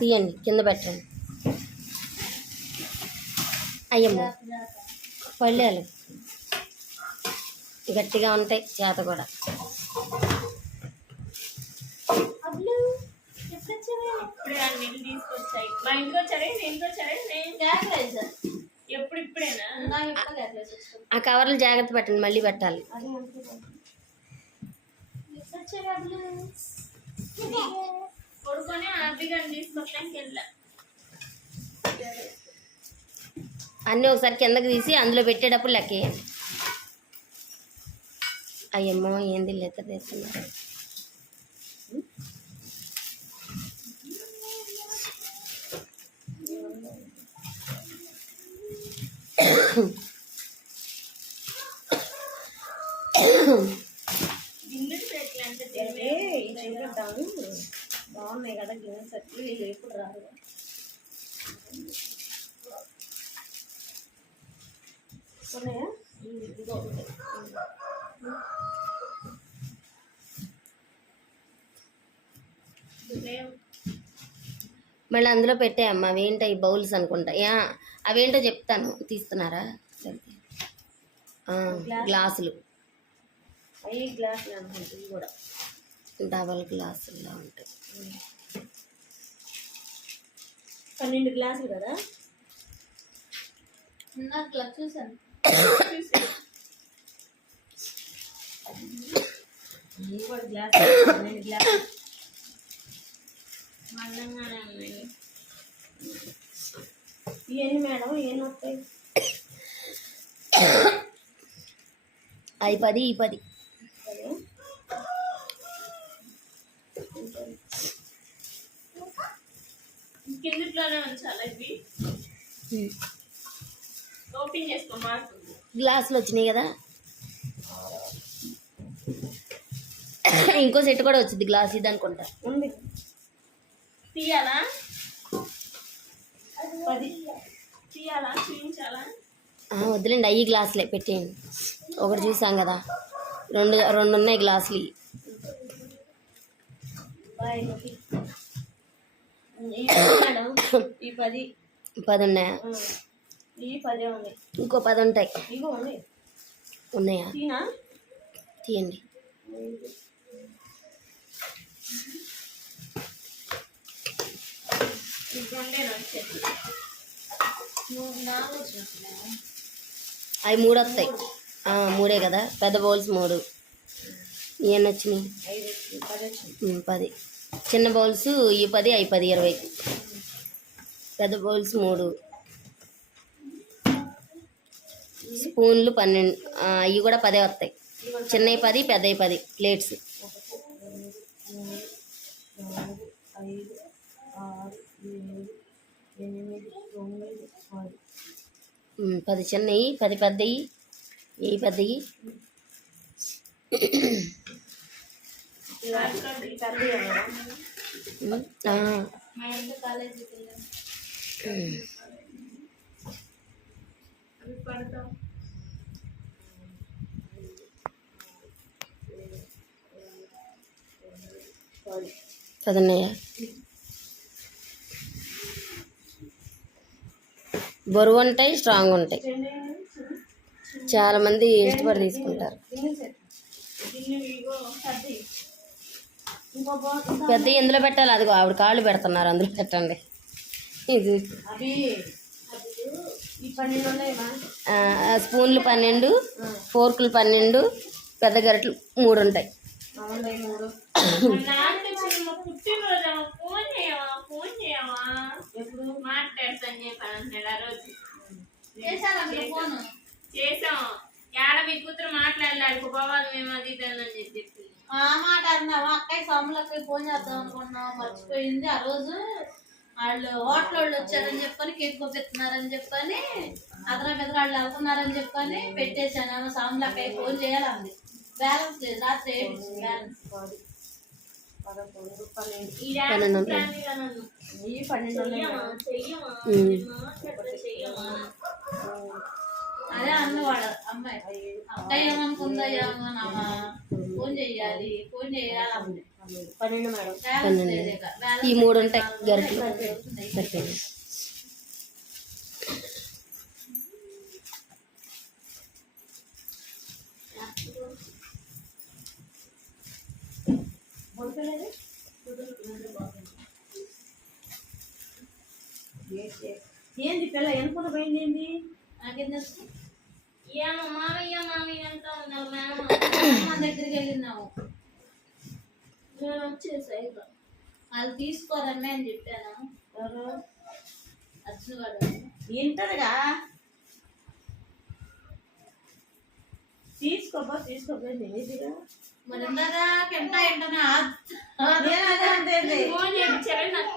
తీయండి, కింద పెట్టండి. అయ్యమ్మ పళ్ళేలు గట్టిగా ఉంటాయి, చేత కూడా. ఆ కవర్లు జాగ్రత్త పెట్టండి, మళ్ళీ పెట్టాలి. అన్నీ ఒకసారి కిందకి తీసి అందులో పెట్టేటప్పుడు లెక్కేయండి. అయ్యమ్మో ఏంది లెక్క తీస్తున్నారు. బాగున్నాయి కదా గిన్నె సెట్లు, వీళ్ళు ఎప్పుడు రాదు. ఉన్నాయా? మళ్ళీ అందులో పెట్టాయమ్మా. అవేంటో ఈ బౌల్స్ అనుకుంటా. అవేంటో చెప్తాను, తీస్తున్నారా? గ్లాసులు, అవి గ్లాసులు అనుకుంటా. ఇవి కూడా డబల్ గ్లాసుల్లో ఉంటాయి. 12 గ్లాసులు కదా. నాకు చూసాను. ఇవి కూడా గ్లాసులు, 12 గ్లాసులు. ఇవన్నీ మేడం ఏం వస్తాయి? అవి 10, ఈ 10. కిందిట్లోనే ఉంచాలి. ఇవి ఓపెన్ చేసుకో. గ్లాసులు వచ్చినాయి కదా. ఇంకో సెట్ కూడా వచ్చింది గ్లాస్, ఇది అనుకుంటా. ఉంది, తీయాలా? 10 తీయాలా? చూపించాలా? వద్దులేండి, అయ్యి గ్లాసులే పెట్టేయండి. ఒకటి చూసాం కదా, రెండు ఉన్నాయి గ్లాసులు. ఈ 10 ఉన్నాయా? ఈ 10 ఉన్నాయి. ఇంకో 10 ఉంటాయి. ఉన్నాయా? తీయండి. అవి 3 వస్తాయి. 3 కదా. పెద్ద బౌల్స్ 3. ఇవన్నీ వచ్చినాయి 10. చిన్న బౌల్స్ ఈ 10, అవి 10, 20. పెద్ద బౌల్స్ 3. స్పూన్లు 12. అవి కూడా 10 వస్తాయి. చిన్నవి 10, పెద్దవి 10 ప్లేట్స్. 10 చిన్నవి, 10 పెద్దవి, ఏ పెద్దవి. చదువున్నాయా? బరువు ఉంటాయి, స్ట్రాంగ్ ఉంటాయి. చాలామంది ఇష్టపడి తీసుకుంటారు. పెద్ద ఎందులో పెట్టాలి? అదిగో ఆవిడ కాళ్ళు పెడుతున్నారు, అందులో పెట్టండి. ఇది స్పూన్లు 12, ఫోర్కులు 12, పెద్ద గరిటలు 3 ఉంటాయి. చేసాం. ఏడ మీ కూతురు మాట్లాడలేదు, పోవాలి మేము అది అని చెప్పి మాట అన్నావు. అక్కయ్య సోమలకి ఫోన్ చేద్దాం అనుకున్నాం, మర్చిపోయింది. ఆ రోజు వాళ్ళు హోటల్ వాళ్ళు వచ్చారని చెప్పని, కేక్ పంపిస్తున్నారని చెప్పని, అదన మీద వాళ్ళు వెళ్తున్నారని చెప్పని పెట్టేశాను. సోమలక్కయ్య ఫోన్ చేయాలంది. బ్యాలెన్స్ లేదు, రాత్రి బ్యాలెన్స్ 12. అదే అన్నవాడు అమ్మాయి. అక్క ఏమనుకుందా, ఫోన్ చెయ్యాలి, ఫోన్ చేయాలి. 12 మేడం. 12 ఈ 3 ఉంటాయి గరిటలు సరిపోయింది. ఏంది పిల్ల ఎనుకున్న పోయింది ఏంది? నాకేం తెలుసు? ఏమో మామయ్య మామయ్య అంటా ఉన్నారు. మేము మన దగ్గరికి వెళ్ళినాము. నేను వచ్చేసా ఇక వాళ్ళు తీసుకోరమ్మే అని చెప్పాను. ఎవరు అర్జునుగాడు వింటదిగా, తీసుకోపోయింది ఏదిగా. మరి ఇందాక ఎంట ఎంటనే నేను అదే అంటే ఫోన్ చేయించారా నాకు?